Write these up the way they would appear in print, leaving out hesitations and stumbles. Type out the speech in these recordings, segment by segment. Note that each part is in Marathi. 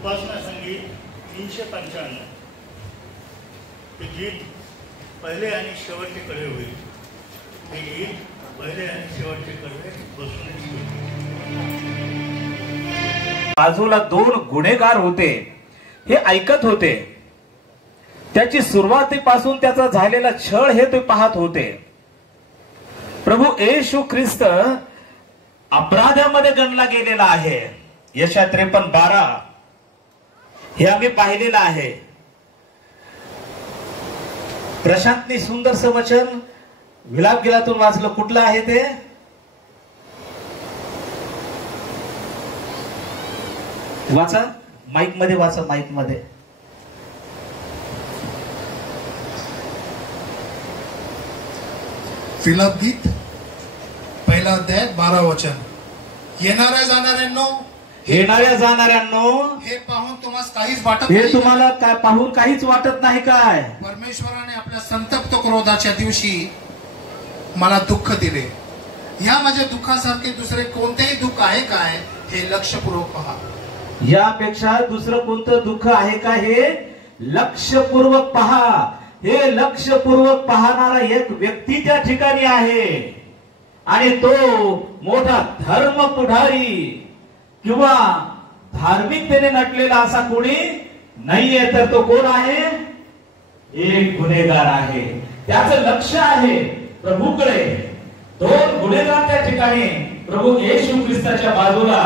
उपासना संगीत 395 हे गीत पहिले आणि शेवटचे कडवे होईल. हे गीत पहिले आणि शेवटचे कडवे बसून. बाजूला दोन गुन्हेगार होते, हे ऐकत होते. त्याची सुरुवातीपासून त्याचा झालेला छळ हे ते पाहत होते. प्रभू येशू ख्रिस्त अपराधामध्ये गणला गेलेला आहे. यशा 53:12 हे आम्ही पाहिलेलं आहे. प्रशांतनी सुंदरस वचन विलाप गिलातून वाचलं. कुठलं आहे ते? वाचा, माईक मध्ये वाचा, माईक मध्ये. विलाप गीत 1 अध्याय 12 वचन. येणाऱ्या जाणाऱ्यांनो हे पाहून तुम्हाला काहीच वाटत हे तुम्हाला काय पाहून काहीच वाटत नाही काय? परमेश्वराने आपल्या संतप्त क्रोधाच्या दिवशी मला दुःख दिले. या माझ्या दुःखासारखे दुसरे कोणतेही दुःख आहे काय हे लक्षपूर्वक पहा. यापेक्षा दुसरं कोणतं दुःख आहे का हे लक्षपूर्वक पहा. हे लक्षपूर्वक पाहणारा एक व्यक्ती त्या ठिकाणी आहे आणि तो मोठा धर्म पुढारी किंवा धार्मिकतेने नटलेला असा कोणी नाहीये. तर तो कोण आहे? एक गुन्हेगार आहे. त्याचं लक्ष आहे प्रभूकडे. दोन गुन्हेगार त्या ठिकाणी प्रभू येशू ख्रिस्ताच्या बाजूला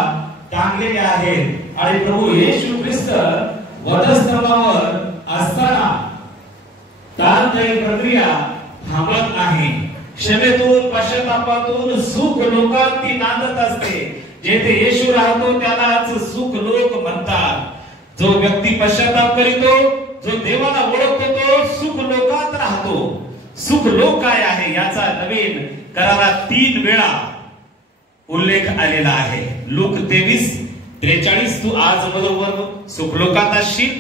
टांगलेले आहेत आणि प्रभू येशू ख्रिस्त वधस्तंभावर असताना ताणदायी प्रक्रिया थांबत नाही. क्षमेतून पश्चातापातून सुख लोकात ती नांदत असते. जेथे येशू राहतो त्यालाच सुख लोक म्हणतात. जो व्यक्ती पश्चाताप करीतो, जो देवाला ओळखतो, तो सुख लोकात राहतो. सुख लोक काय आहे याचा नवीन करारात 3 वेळा उल्लेख आलेला आहे. लूक 23:43 तू आज बरोबर सुख लोकात असशील.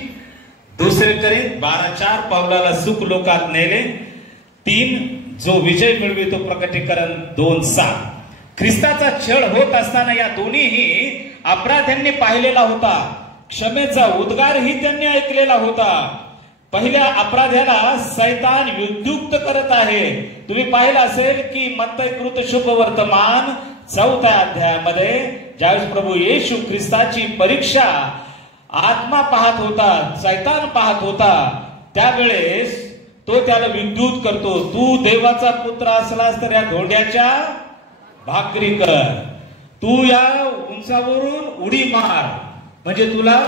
दुसरे करे 12:4 पावलाला सुख लोकात नेले. 3 जो विजय मिळवितो प्रकटीकरण 2:7. ख्रिस्ताचा छळ होत असताना या दोन्हीही अपराध्यांनी पाहिलेला होता. क्षमेचा उद्गारही त्यांनी ऐकलेला होता. पहिल्या अपराध्याला सैतान युक्तियुक्त करत आहे. तुम्ही पाहिलं असेल की मत्तई कृत शुभ वर्तमान 4थ्या अध्यायामध्ये ज्यावेळेस प्रभू येशू ख्रिस्ताची परीक्षा आत्मा पाहत होता, सैतान पाहत होता, त्यावेळेस तो त्याला विद्युत करतो. तू देवाचा पुत्र असलास तर या धोंड्याच्या भाकरी कर. तू या उंचावरून उडी मार म्हणजे तुला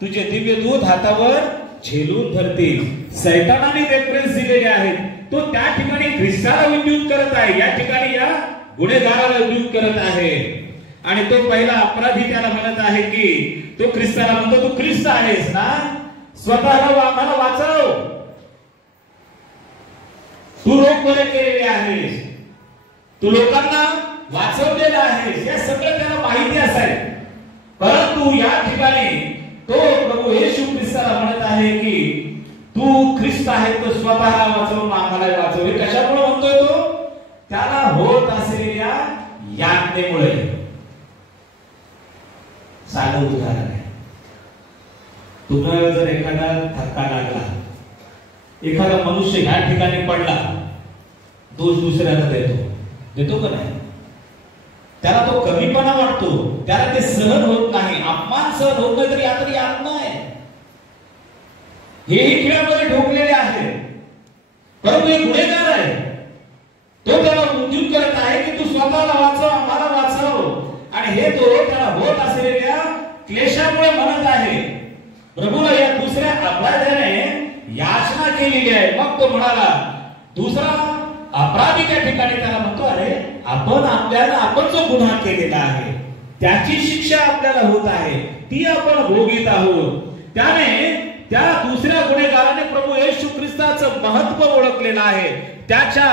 तुझे दिव्य दूत हातावर झेलून धरतील. सैतानाने रेफरन्स दिलेले आहेत. तो त्या ठिकाणी ख्रिस्ताला विद्युत करत आहे, या ठिकाणी या गुन्हेगाराला विद्युत करत आहे. आणि तो पहिला अपराधी त्याला म्हणत आहे की तो ख्रिस्ताला म्हणतो तू ख्रिस्त आहेस ना, स्वतःला आम्हाला वाचव. तू रोग बरे केलेले आहेस, तू लोकांना वाचवलेलं आहेस, हे सगळं त्याला माहिती असाय. परंतु या ठिकाणी तो प्रभू येशू ख्रिस्ताला म्हणत आहे की तू ख्रिस्त आहे, तो स्वतःला वाचवून आम्हाला वाचव. कशामुळे म्हणतोय तो? त्याला होत असलेल्या यातनेमुळे. साधं उदाहरण आहे. तुम्हाला जर एखादा धक्का लागला, एखादा मनुष्य ह्या ठिकाणी पडला, दोष दुसऱ्याला देतो का नाही? त्याला तो कमीपणा वाटतो, त्याला ते सहन होत नाही, अपमान सहन होत नाही. तरी आता आत्मा आहे, हेही खेळामध्ये ठोकलेले आहे. परंतु एक गुन्हेगार आहे, तो त्याला उद्युक्त करत आहे की तू स्वतःला वाचव, आम्हाला वाचव. आणि हे तो त्याला होत असलेल्या क्लेशामुळे म्हणत आहे. प्रभूला या दुसऱ्या अपराध्याने याचना केलेली आहे. मग तो म्हणाला, दुसरा अपराधी त्या ठिकाणी त्याला म्हणतो, अरे आपण जो गुन्हा केलेला आहे त्याची शिक्षा आपल्याला होत आहे, ती आपण भोगीत आहोत. त्याने त्या दुसऱ्या गुन्हेगाराने प्रभू येशू ख्रिस्ताचं महत्व ओळखलेलं आहे. त्याच्या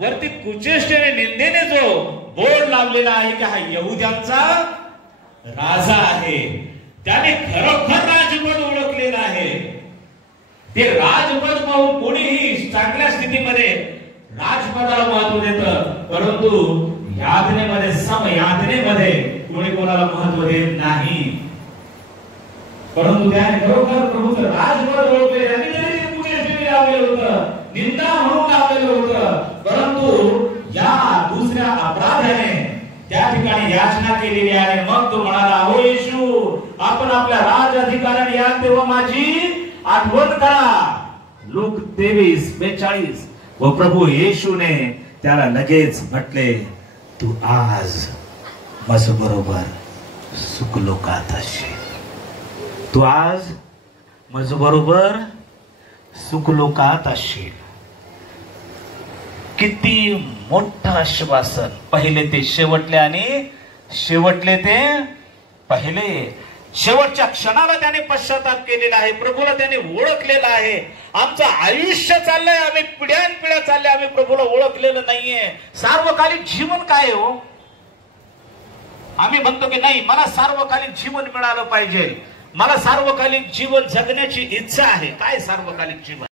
वरती कुचेष्टेने निंदेने जो बोर्ड लावलेला आहे की हा यहुद्यांचा राजा आहे, त्याने खरोखर राजपद ओळखलेला आहे. ते राजपद पाहून कोणीही चांगल्या स्थितीमध्ये राजपदाला महत्व देतं, परंतु यातनेमध्ये समयातनेमध्ये कोणी कोणाला महत्व देत नाही. परंतु त्याने खरोखर प्रभूचं राजपद ओळखले. त्यांनी तरी ते पुणे लावलेलं होतं, निंदा म्हणून लावलेलं होतं. परंतु या दुसऱ्या अपराध्याने त्या ठिकाणी याचना केलेली आहे. मग तो म्हणाला, हो येशू, आपण आपल्या राज अधिकाऱ्याने या तेव्हा माझी आठवण करा. लूक 23:42. व प्रभू येशूने त्याला लगेच म्हटले, तू आज माझ्या बरोबर सुखलोकात असशील. तू आज माझ्या बरोबर सुखलोकात असशील. किती मोठं आश्वासन. पहिले ते शेवटले आणि शेवटले ते पहिले. शेवटच्या क्षणाला त्याने पश्चाताप केलेला आहे. प्रभूला त्याने ओळखलेला आहे. आमचं आयुष्य चाललंय, आम्ही पिढ्यानपिढ्या चाललंय, आम्ही प्रभूला ओळखलेलं नाहीये. सार्वकालिक जीवन काय हो? आम्ही म्हणतो की नाही, मला सार्वकालिक जीवन मिळालं पाहिजे, मला सार्वकालिक जीवन जगण्याची इच्छा आहे. काय सार्वकालिक जीवन?